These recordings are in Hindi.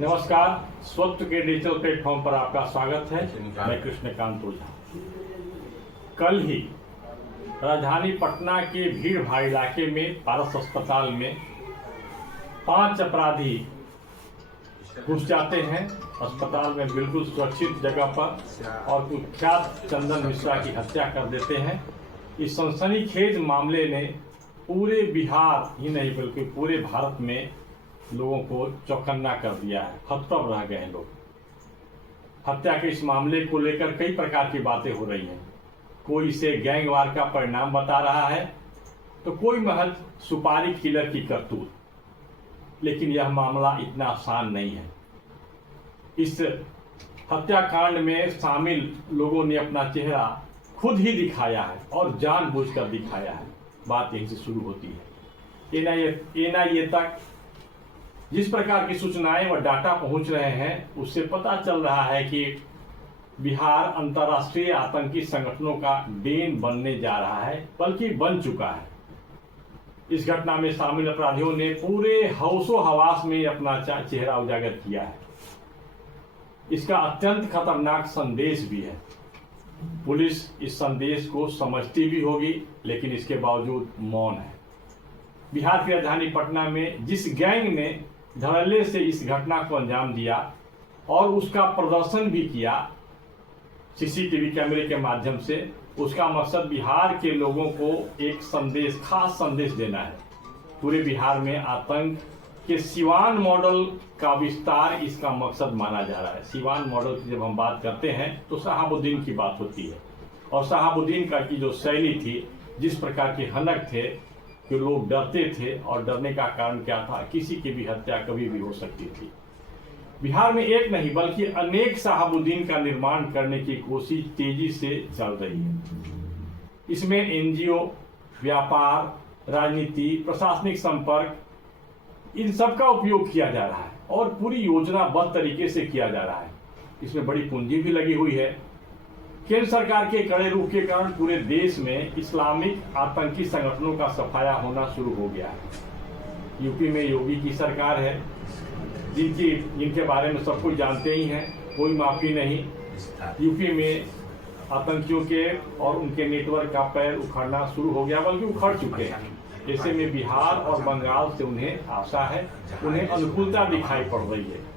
नमस्कार। स्वत्व के डिजिटल प्लेटफॉर्म पर आपका स्वागत है। मैं कृष्णकांत ओझा। कल ही राजधानी पटना के भीड़ भाड़ इलाके में पारस अस्पताल में 5 अपराधी घुस जाते हैं अस्पताल में बिल्कुल सुरक्षित जगह पर और कुख्यात चंदन मिश्रा की हत्या कर देते हैं। इस सनसनीखेज मामले ने पूरे बिहार ही नहीं बल्कि पूरे भारत में लोगों को चौकन्ना कर दिया है। हतप्रभ रह गए हैं लोग। हत्या के इस मामले को लेकर कई प्रकार की बातें हो रही हैं। कोई इसे गैंगवार का परिणाम बता रहा है तो कोई महज सुपारी किलर की करतूत। लेकिन यह मामला इतना आसान नहीं है। इस हत्याकांड में शामिल लोगों ने अपना चेहरा खुद ही दिखाया है और जानबूझकर दिखाया है। बात यहीं से शुरू होती है। एनआईए तक जिस प्रकार की सूचनाएं व डाटा पहुंच रहे हैं उससे पता चल रहा है कि बिहार अंतर्राष्ट्रीय आतंकी संगठनों का डेन बनने जा रहा है, बल्कि बन चुका है। इस घटना में शामिल अपराधियों ने पूरे हौसो हवास में अपना चेहरा उजागर किया है। इसका अत्यंत खतरनाक संदेश भी है। पुलिस इस संदेश को समझती भी होगी, लेकिन इसके बावजूद मौन है। बिहार की राजधानी पटना में जिस गैंग ने धड़ल्ले से इस घटना को अंजाम दिया और उसका प्रदर्शन भी किया सीसीटीवी कैमरे के माध्यम से, उसका मकसद बिहार के लोगों को एक संदेश, खास संदेश देना है। पूरे बिहार में आतंक के सिवान मॉडल का विस्तार इसका मकसद माना जा रहा है। सिवान मॉडल की जब हम बात करते हैं तो शहाबुद्दीन की बात होती है और शहाबुद्दीन का की जो शैली थी, जिस प्रकार के हनक थे कि लोग डरते थे और डरने का कारण क्या था, किसी की भी हत्या कभी भी हो सकती थी। बिहार में एक नहीं बल्कि अनेक शहाबुद्दीन का निर्माण करने की कोशिश तेजी से चल रही है। इसमें एनजीओ, व्यापार, राजनीति, प्रशासनिक संपर्क, इन सब का उपयोग किया जा रहा है और पूरी योजनाबद्ध तरीके से किया जा रहा है। इसमें बड़ी पूंजी भी लगी हुई है। केंद्र सरकार के कड़े रुख के कारण पूरे देश में इस्लामिक आतंकी संगठनों का सफाया होना शुरू हो गया है। यूपी में योगी की सरकार है, जिनके बारे में सब कुछ जानते ही हैं, कोई माफी नहीं। यूपी में आतंकियों के और उनके नेटवर्क का पैर उखड़ना शुरू हो गया, बल्कि उखड़ चुके हैं। ऐसे में बिहार और बंगाल से उन्हें आशा है, उन्हें अनुकूलता दिखाई पड़ रही है।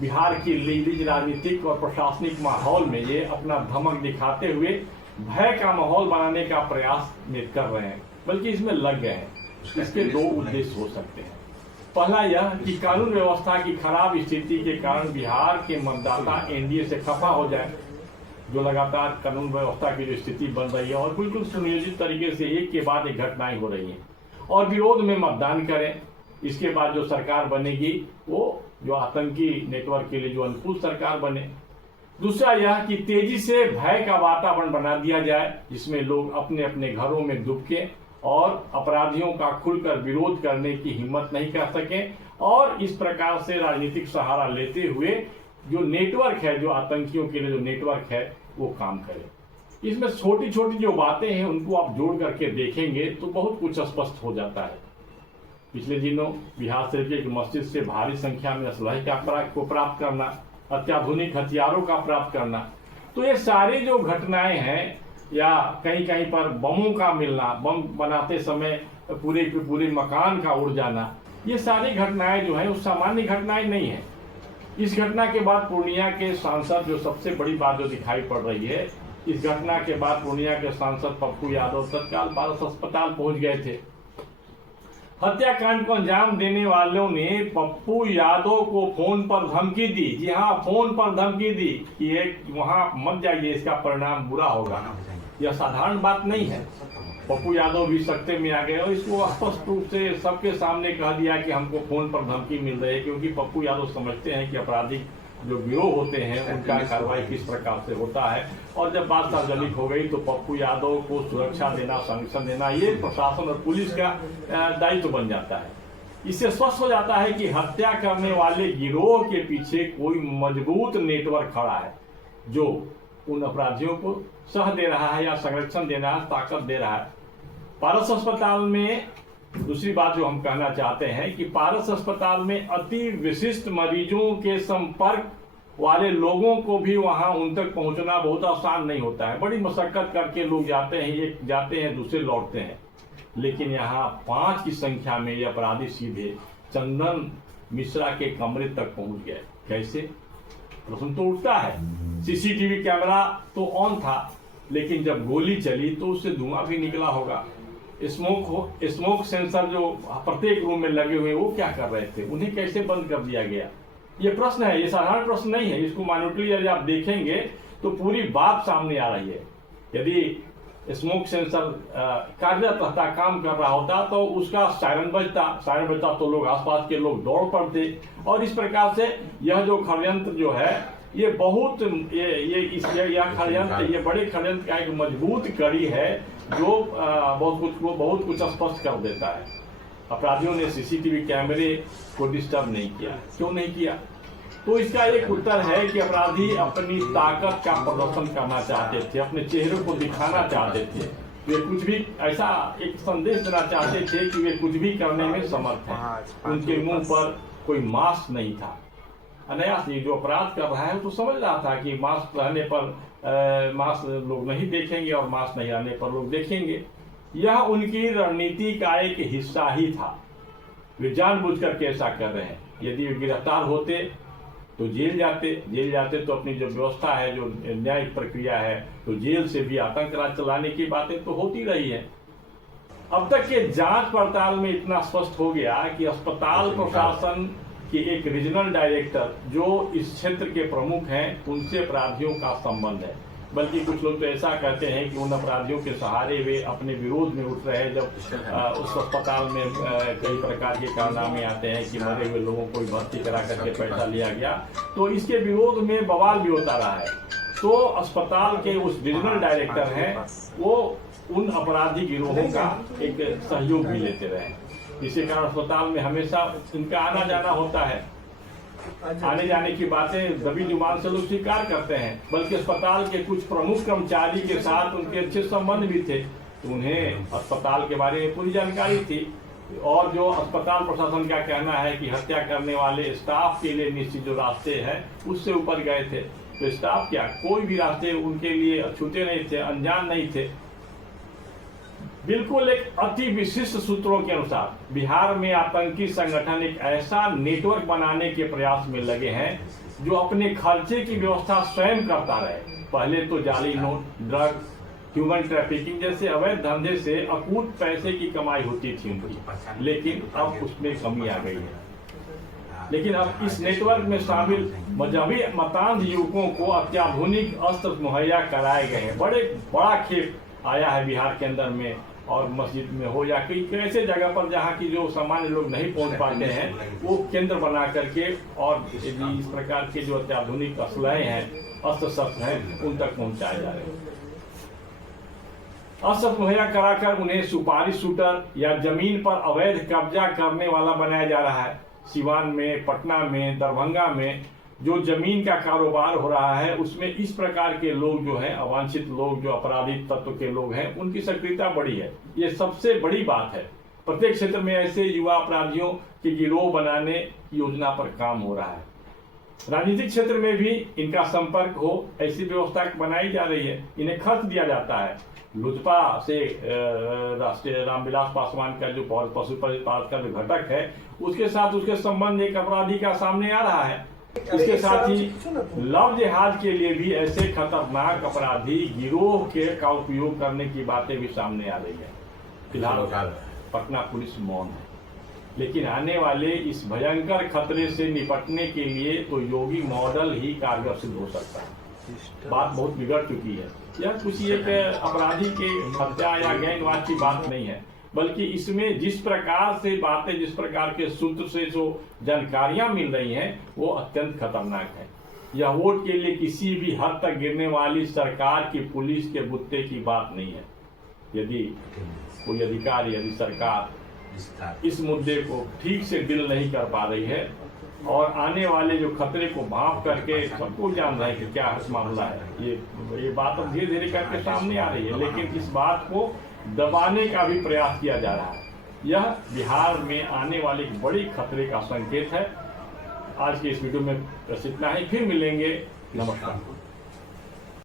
बिहार की लीज राजनीतिक और प्रशासनिक माहौल में ये अपना धमक दिखाते हुए भय का माहौल बनाने का प्रयास कर रहे हैं, बल्कि इसमें लग गए हैं। इसके 2 उद्देश्य हो सकते हैं। पहला यह कि कानून व्यवस्था की खराब स्थिति के कारण बिहार के मतदाता एनडीए से खफा हो जाए, जो लगातार कानून व्यवस्था की जो स्थिति बन रही है और बिल्कुल सुनियोजित तरीके से एक के बाद एक घटनाएं हो रही हैं, और विरोध में मतदान करें। इसके बाद जो सरकार बनेगी वो जो आतंकी नेटवर्क के लिए जो अनुकूल सरकार बने। दूसरा यह कि तेजी से भय का वातावरण बना दिया जाए, जिसमें लोग अपने अपने घरों में दुबके और अपराधियों का खुलकर विरोध करने की हिम्मत नहीं कर सकें, और इस प्रकार से राजनीतिक सहारा लेते हुए जो नेटवर्क है, जो आतंकियों के लिए जो नेटवर्क है, वो काम करे। इसमें छोटी छोटी जो बातें हैं उनको आप जोड़ करके देखेंगे तो बहुत कुछ स्पष्ट हो जाता है। पिछले दिनों बिहार शरीफ की एक मस्जिद से भारी संख्या में असलहे को प्राप्त करना, अत्याधुनिक हथियारों का प्राप्त करना, तो ये सारी जो घटनाएं हैं, या कहीं कहीं पर बमों का मिलना, बम बनाते समय पूरे मकान का उड़ जाना, ये सारी घटनाएं जो है वो सामान्य घटनाएं नहीं है। इस घटना के बाद पूर्णिया के सांसद, जो सबसे बड़ी बात जो दिखाई पड़ रही है, इस घटना के बाद पूर्णिया के सांसद पप्पू यादव तत्काल पारस अस्पताल पहुंच गए थे। हत्याकांड को अंजाम देने वालों ने पप्पू यादव को फोन पर धमकी दी। जी हाँ, फोन पर धमकी दी कि एक वहां मत जाइए, इसका परिणाम बुरा होगा। यह साधारण बात नहीं है। पप्पू यादव भी सख्ते में आ गए और इसको स्पष्ट रूप से सबके सामने कह दिया कि हमको फोन पर धमकी मिल रही है, क्योंकि पप्पू यादव समझते हैं कि आपराधिक जो गिरोह होते हैं उनका कार्रवाई किस प्रकार से होता है। और जब बात सार्वजनिक हो गई तो पप्पू यादव को सुरक्षा देना, संरक्षण देना, ये प्रशासन और पुलिस का दायित्व बन जाता है। इससे स्पष्ट हो जाता है कि हत्या करने वाले गिरोह के पीछे कोई मजबूत नेटवर्क खड़ा है, जो उन अपराधियों को सह दे रहा है या संरक्षण देना, ताकत दे रहा है। पारस अस्पताल में दूसरी बात जो हम कहना चाहते हैं कि पारस अस्पताल में अति विशिष्ट मरीजों के संपर्क वाले लोगों को भी वहां उन तक पहुंचना बहुत आसान नहीं होता है। बड़ी मशक्कत करके लोग जाते हैं, एक जाते हैं दूसरे लौटते हैं। लेकिन यहाँ 5 की संख्या में ये अपराधी सीधे चंदन मिश्रा के कमरे तक पहुंच गए। कैसे? प्रश्न तो उठता है। सीसीटीवी कैमरा तो ऑन था, लेकिन जब गोली चली तो उससे धुआं भी निकला होगा। स्मोक सेंसर जो प्रत्येक रूम में लगे हुए वो क्या कर रहे थे? उन्हें कैसे बंद कर दिया गया? ये प्रश्न है, ये साधारण प्रश्न नहीं है। इसको माइन्यूटली यदि आप देखेंगे तो पूरी बात सामने आ रही है। यदि स्मोक सेंसर कार्यरत रहता, काम कर रहा होता, तो उसका सायरन बजता तो लोग, आसपास के लोग दौड़ पड़ते। और इस प्रकार से यह जो षड्यंत्र जो है ये बहुत ये बड़े षड्यंत्र का एक मजबूत कड़ी है जो बहुत कुछ स्पष्ट कर देता है। अपराधियों ने सीसीटीवी कैमरे को डिस्टर्ब नहीं किया। क्यों नहीं किया? तो इसका एक उत्तर है कि अपराधी अपनी ताकत का प्रदर्शन करना चाहते थे, अपने चेहरे को दिखाना चाहते थे। वे कुछ भी ऐसा एक संदेश देना चाहते थे कि वे कुछ भी करने में समर्थ हैं। उनके मुंह पर कोई मास्क नहीं था। अनायास ये जो अपराध कर रहा है तो समझ रहा था कि मास्क रहने पर मास्क लोग नहीं देखेंगे और मास्क नहीं रहने पर लोग देखेंगे। यह उनकी रणनीति का एक हिस्सा ही था। वे जानबूझकर के ऐसा कर रहे हैं। यदि वे गिरफ्तार होते तो जेल जाते तो अपनी जो व्यवस्था है, जो न्यायिक प्रक्रिया है, तो जेल से भी आतंक राज चलाने की बातें तो होती रही है। अब तक के जांच पड़ताल में इतना स्पष्ट हो गया कि अस्पताल प्रशासन के एक रीजनल डायरेक्टर जो इस क्षेत्र के प्रमुख हैं उनसे अपराधियों का संबंध है। बल्कि कुछ लोग तो ऐसा कहते हैं कि उन अपराधियों के सहारे वे अपने विरोध में उठ रहे हैं। जब उस अस्पताल में कई प्रकार के कारनामे आते हैं कि मरे हुए लोगों को भर्ती करा करके पैसा लिया गया, तो इसके विरोध में बवाल भी होता रहा है। तो अस्पताल के उस रीजनल डायरेक्टर हैं, वो उन अपराधी गिरोहों का एक सहयोग भी लेते रहे, जिसके कारण अस्पताल में हमेशा इनका आना जाना होता है। आने जाने की बातें दबी जुबान से लोग स्वीकार करते हैं। बल्कि अस्पताल के कुछ प्रमुख कर्मचारी के साथ उनके अच्छे संबंध भी थे, तो उन्हें अस्पताल के बारे में पूरी जानकारी थी। और जो अस्पताल प्रशासन का कहना है कि हत्या करने वाले स्टाफ के लिए निश्चित जो रास्ते हैं उससे ऊपर गए थे, तो स्टाफ क्या कोई भी रास्ते उनके लिए छूटे नहीं थे, अनजान नहीं थे। बिल्कुल एक अति विशिष्ट सूत्रों के अनुसार बिहार में आतंकी संगठन एक ऐसा नेटवर्क बनाने के प्रयास में लगे हैं जो अपने खर्चे की व्यवस्था स्वयं करता रहे। पहले तो जाली नोट, ड्रग, ह्यूमन ट्रैफिकिंग जैसे अवैध धंधे से अकूत पैसे की कमाई होती थी उनकी, लेकिन अब उसमें कमी आ गई है। लेकिन अब इस नेटवर्क में शामिल मजहबी मतांध युवकों को अत्याधुनिक अस्त्र मुहैया कराए गए हैं। बड़ा खेप आया है बिहार के अंदर में, और मस्जिद में हो या कई ऐसे जगह पर जहाँ की जो सामान्य लोग नहीं पहुंच पाते हैं, वो केंद्र बना करके और इस प्रकार के जो अत्याधुनिक असलहे हैं, अस्त्र शस्त्र हैं, उन तक पहुंचाए जा रहे हैं। अस्त्र मुहैया कराकर उन्हें सुपारी शूटर या जमीन पर अवैध कब्जा करने वाला बनाया जा रहा है। सिवान में, पटना में, दरभंगा में जो जमीन का कारोबार हो रहा है, उसमें इस प्रकार के लोग जो हैं, अवांछित लोग, जो अपराधिक तत्व के लोग हैं, उनकी सक्रियता बड़ी है। ये सबसे बड़ी बात है। प्रत्येक क्षेत्र में ऐसे युवा अपराधियों के गिरोह बनाने की योजना पर काम हो रहा है। राजनीतिक क्षेत्र में भी इनका संपर्क हो, ऐसी व्यवस्था बनाई जा रही है। इन्हें खर्च दिया जाता है। लोजपा से राष्ट्रीय रामविलास पासवान का जो पशुपति पार्क का जो घटक है, उसके साथ उसके संबंध एक अपराधी का सामने आ रहा है। इसके साथ ही लव जिहाद के लिए भी ऐसे खतरनाक अपराधी गिरोह का उपयोग करने की बातें भी सामने आ रही है। फिलहाल पटना पुलिस मौन है, लेकिन आने वाले इस भयंकर खतरे से निपटने के लिए तो योगी मॉडल ही कारगर सिद्ध हो सकता है। बात बहुत बिगड़ चुकी है। यह किसी एक अपराधी के हत्या या गैंगवाद की बात नहीं है, बल्कि इसमें जिस प्रकार से बातें, जिस प्रकार के सूत्र से जो जानकारियां मिल रही हैं, वो अत्यंत खतरनाक है। यह वोट के लिए किसी भी हद तक गिरने वाली सरकार की, पुलिस के बुत्ते की बात नहीं है। यदि कोई अधिकारी, यदि सरकार इस मुद्दे को ठीक से डील नहीं कर पा रही है और आने वाले जो खतरे को भांप करके सबको जान रहे हैं कि क्या मामला है, ये बात अब धीरे धीरे करके सामने आ रही है, लेकिन इस बात को दबाने का भी प्रयास किया जा रहा है। यह बिहार में आने वाले एक बड़ी खतरे का संकेत है। आज के इस वीडियो में बस इतना ही, फिर मिलेंगे। नमस्कार।